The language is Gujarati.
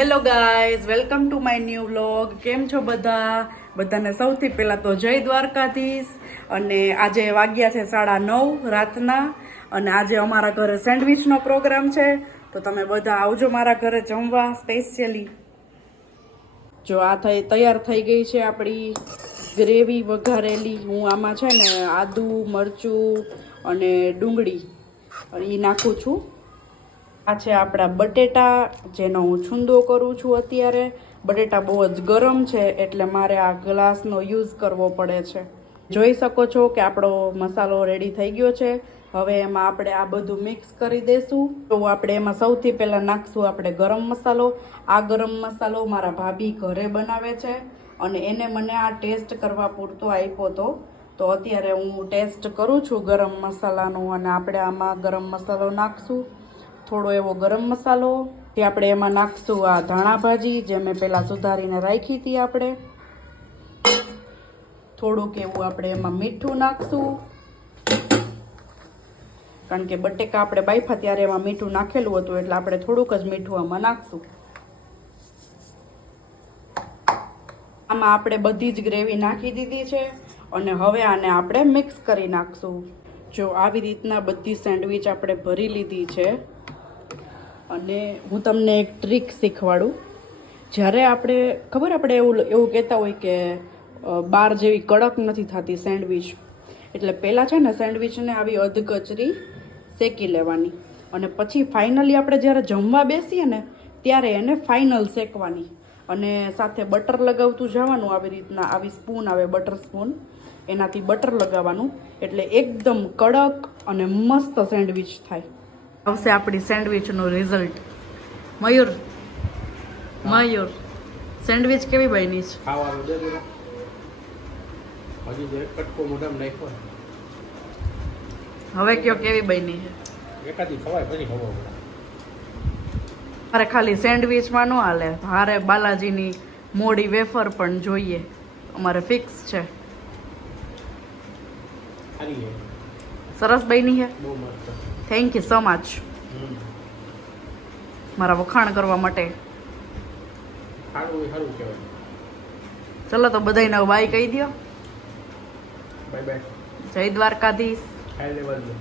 Hello guys, welcome to my new vlog. કેમ છો બધાને સૌથી પહેલાં તો જય દ્વારકાધીશ. અને આજે વાગ્યા છે 9:30 રાતના અને આજે અમારા ઘરે સેન્ડવિચનો પ્રોગ્રામ છે. તો તમે બધા આવજો મારા ઘરે જમવા સ્પેશિયલી. જો આ તૈયાર થઈ ગઈ છે આપણી ગ્રેવી વઘારેલી. હું આમાં છે ને આદુ મરચું અને ડુંગળી એ નાખું છું. આ છે આપણા બટેટા, જેનો હું છૂંદો કરું છું અત્યારે. બટેટા બહુ જ ગરમ છે એટલે મારે આ ગ્લાસનો યુઝ કરવો પડે છે. જોઈ શકો છો કે આપણો મસાલો રેડી થઈ ગયો છે. હવે એમાં આપણે આ બધું મિક્સ કરી દઈશું. તો આપણે એમાં સૌથી પહેલાં નાખશું આપણે ગરમ મસાલો. આ ગરમ મસાલો મારા ભાભી ઘરે બનાવે છે અને એને મને આ ટેસ્ટ કરવા પૂરતો આપ્યો હતો. તો અત્યારે હું ટેસ્ટ કરું છું ગરમ મસાલાનો અને આપણે આમાં ગરમ મસાલો નાખશું. થોડો એવો ગરમ મસાલો. તે આપણે એમાં નાખશું આ ધાણા ભાજી, જે મેં પહેલાં સુધારીને રાખી હતી આપણે. થોડુંક એવું આપણે એમાં મીઠું નાખશું, કારણ કે બટેકા આપણે બાફ્યા ત્યારે એમાં મીઠું નાખેલું હતું, એટલે આપણે થોડુંક જ મીઠું આમાં નાખશું. આમાં આપણે બધી જ ગ્રેવી નાખી દીધી છે અને હવે આને આપણે મિક્સ કરી નાખશું. જો આવી રીતના બધી સેન્ડવિચ આપણે ભરી લીધી છે. અને હું તમને એક ટ્રીક શીખવાડું. જ્યારે આપણે એવું કહેતા હોય કે બાર જેવી કડક નથી થતી સેન્ડવિચ, એટલે પહેલાં છે ને સેન્ડવિચને આવી અધકચરી શેકી લેવાની અને પછી ફાઇનલી આપણે જ્યારે જમવા બેસીએ ને ત્યારે એને ફાઇનલ શેકવાની. અને સાથે બટર લગાવતું જવાનું. આવી રીતના આવી સ્પૂન આવે, બટર સ્પૂન, એનાથી બટર લગાવવાનું એટલે એકદમ કડક અને મસ્ત સેન્ડવિચ થાય. આવશે આપણી સેન્ડવિચનું રિઝલ્ટ. મયુર સેન્ડવિચ કેવી બની છે? ખાવાનું દે જરા. હજી તો એક કટકો મોઢામાં નાખ્યો. હવે કયો કેવી બની છે? એકાદી ખવાય પછી ખબર પડે. મારે ખાલી સેન્ડવિચમાં ન હાલે, હારે બાલાજીની મોડી વેફર પણ જોઈએ. અમારે ફિક્સ છે. સારી છે, સરસ બની છે. બહુ મસ્ત. થેન્ક યુ સો મચ મારા વખાણ કરવા માટે. સારું સારું કહેવાય. ચલો તો બધાને બાય કહી દો. Bye bye. જય દ્વારકાધીશ. ખાઈ લેવાનું.